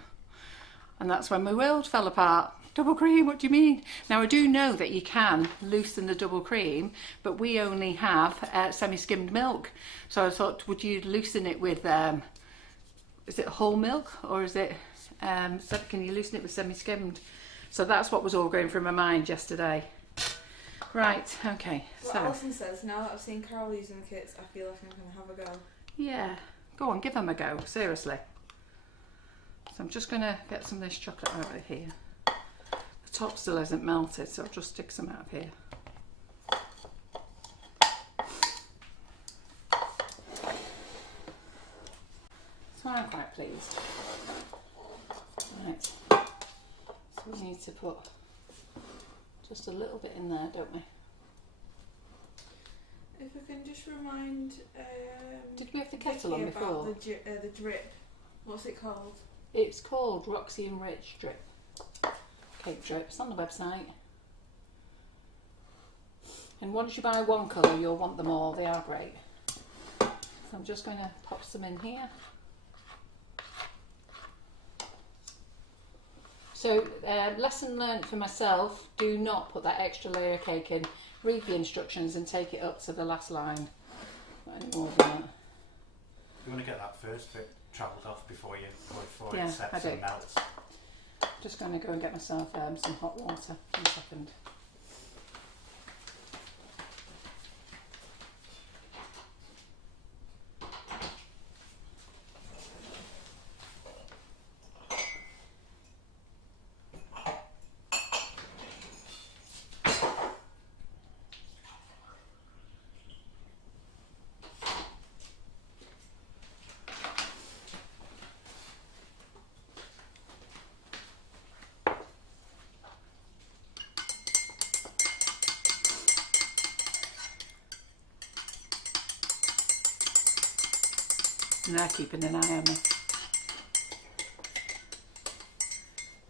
And that's when my world fell apart. Double cream, what do you mean? Now I do know that you can loosen the double cream, but we only have semi-skimmed milk. So I thought, would you loosen it with, is it whole milk or is it, can you loosen it with semi-skimmed? So that's what was all going through my mind yesterday. Right, okay. Well, so Alison says, now that I've seen Carol using the kits, I feel like I'm going to have a go. Yeah, go on, give them a go, seriously. So I'm just going to get some of this chocolate out of here. The top still isn't melted, so I'll just stick some out of here. So I'm quite pleased. Right, so we need to put just a little bit in there, don't we? If I can just remind... Did we have the kettle on before? About the drip. What's it called? It's called Roxy and Rich Drip. Cake drip. It's on the website. And once you buy one colour, you'll want them all. They are great. So I'm just going to pop some in here. So, lesson learnt for myself, do not put that extra layer of cake in. Read the instructions and take it up to the last line. Not any more than that. You want to get that first bit travelled off before Yeah, it sets I do. and melts. Just going to go and get myself some hot water in a second. And they're keeping an eye on me.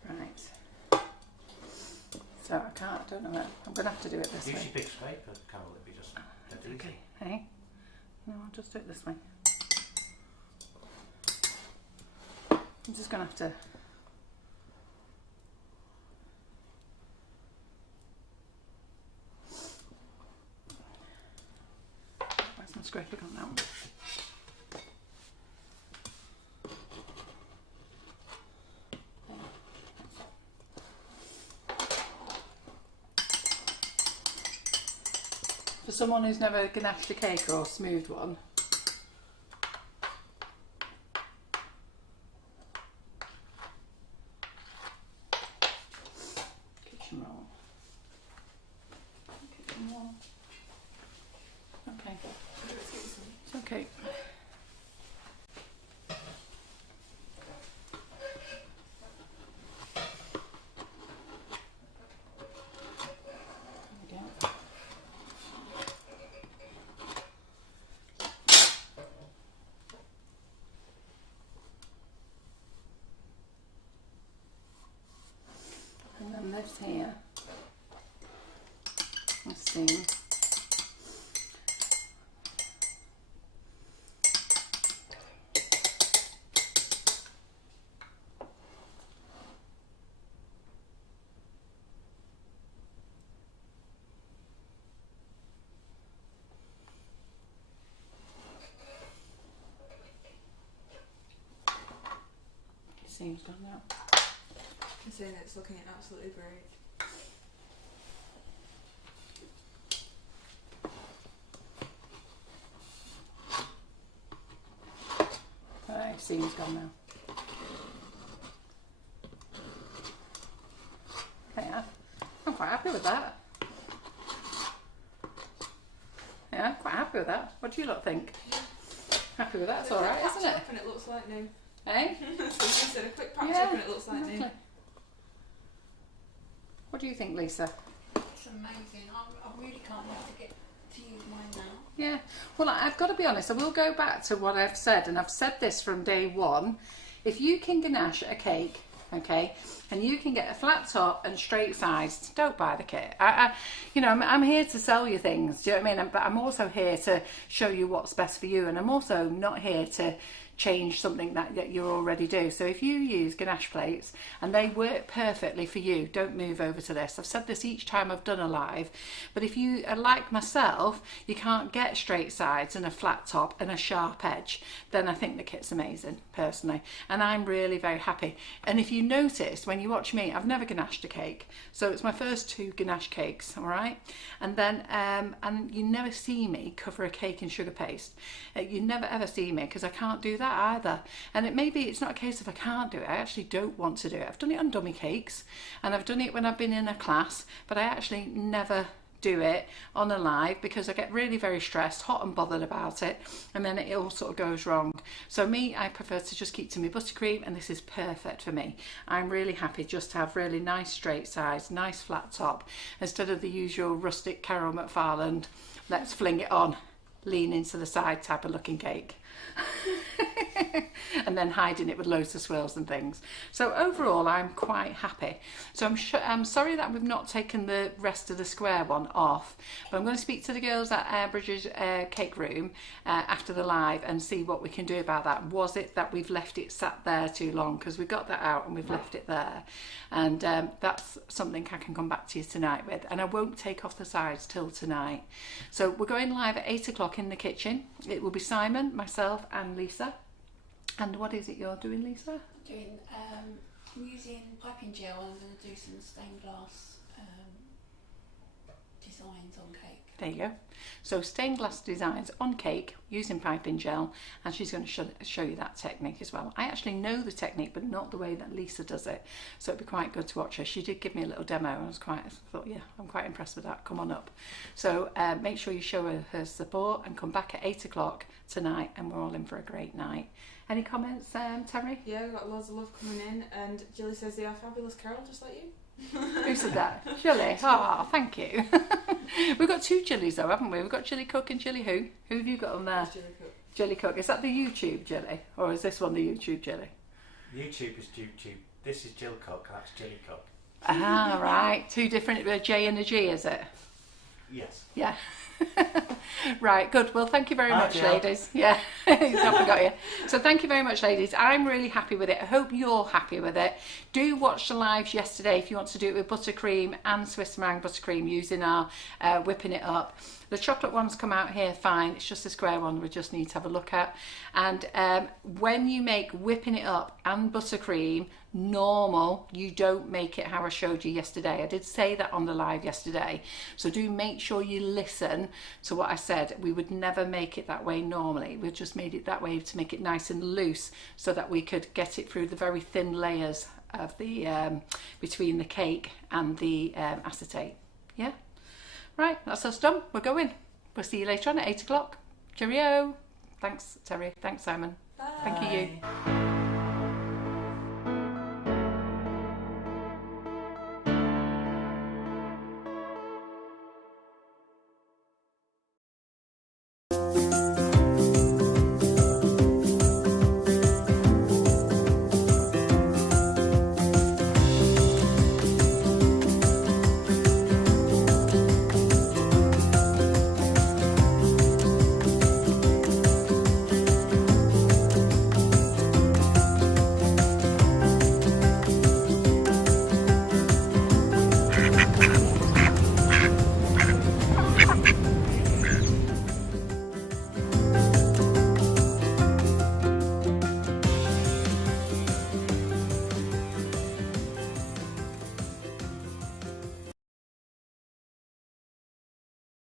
Right. So I don't know. I'm going to have to do it this way. Use your big scraper, Carol, it'd be just dead easy. Okay. Hey? No, I'll just do it this way. I'm just going to have to... Where's my scraper gone now? For someone who's never ganached a cake or smoothed one, kitchen roll. Kitchen roll. Okay. It's okay. There we go. And then this here, let's see. Seam's gone now. I'm saying it's looking absolutely great. Alright, seam's gone now. Yeah, I'm quite happy with that. Yeah, I'm quite happy with that. What do you lot think? Happy with that? It's alright, isn't it? And it looks like new. Eh? So you said a quick patch Yeah, up and it looks like new. lovely. What do you think, Lisa? It's amazing. I really can't wait to get to use mine now. Yeah, well, I've got to be honest, I will go back to what I've said, and I've said this from day one. If you can ganache a cake, okay, and you can get a flat top and straight sides, don't buy the kit. I'm here to sell you things, do you know what I mean? But I'm also here to show you what's best for you, and I'm also not here to change something that you already do. So if you use ganache plates and they work perfectly for you, don't move over to this. I've said this each time I've done a live, but if you are like myself, you can't get straight sides and a flat top and a sharp edge, then I think the kit's amazing, personally, and I'm really very happy. And if you notice, when you watch me, I've never ganached a cake, so it's my first 2 ganache cakes, all right? And then and you never see me cover a cake in sugar paste. You never ever see me, because I can't do that either. And it's not a case of I can't do it, I actually don't want to do it. I've done it on dummy cakes, and I've done it when I've been in a class, but I actually never do it on a live, because I get really very stressed, hot and bothered about it, and then it all sort of goes wrong. So I prefer to just keep to my buttercream, and this is perfect for me. I'm really happy just to have really nice straight sides, nice flat top, instead of the usual rustic Carol McFarland, let's fling it on, lean into the side type of looking cake. And then hiding it with loads of swirls and things. So overall, I'm quite happy. So I'm sorry that we've not taken the rest of the square one off, but I'm going to speak to the girls at Bridgid Cake Room after the live and see what we can do about that. Was it that we've left it sat there too long? Because we got that out and we've left it there, and that's something I can come back to you tonight with, and I won't take off the sides till tonight. So we're going live at 8 o'clock in the kitchen. It will be Simon, myself and Lisa. And what is it you're doing, Lisa? I'm using piping gel, and I'm going to do some stained glass designs on cake. There you go. So stained glass designs on cake using piping gel, and she's going to show you that technique as well. I actually know the technique, but not the way that Lisa does it, so it'd be quite good to watch her. She did give me a little demo, and I thought, yeah, I'm quite impressed with that. Come on up. So make sure you show her support and come back at 8 o'clock tonight, and we're all in for a great night. Any comments, Terry? Yeah, we've got loads of love coming in, and Jilly says they are fabulous, Carol, just like you. Who said that? Jilly. Oh, thank you. We've got 2 Jillies though, haven't we? We've got Jilly Cook and Jilly who? Who have you got on there? Jilly Cook. Jelly cook. Is that the YouTube jelly? Or is this one the YouTube jelly? YouTube is YouTube. This is Jill Cook, that's Jelly Cook. Ah, right. Two different, a J and a G, is it? Yes. Yeah. Right, good. Well, thank you very Hi, much, Jill. ladies. Yeah, he's not forgot you. So thank you very much, ladies. I'm really happy with it. I hope you're happy with it. Do watch the lives yesterday if you want to do it with buttercream and Swiss meringue buttercream using our whipping it up. The chocolate ones come out here fine. It's just the square one we just need to have a look at. And when you make whipping it up and buttercream normal, you don't make it how I showed you yesterday. I did say that on the live yesterday. So do make sure you listen to what I said. We would never make it that way normally. We've just made it that way to make it nice and loose so that we could get it through the very thin layers of the between the cake and the acetate. Yeah. Right, that's us done. We're going. We'll see you later on at 8 o'clock. Cheerio. Thanks, Terry. Thanks, Simon. Bye. Thank you.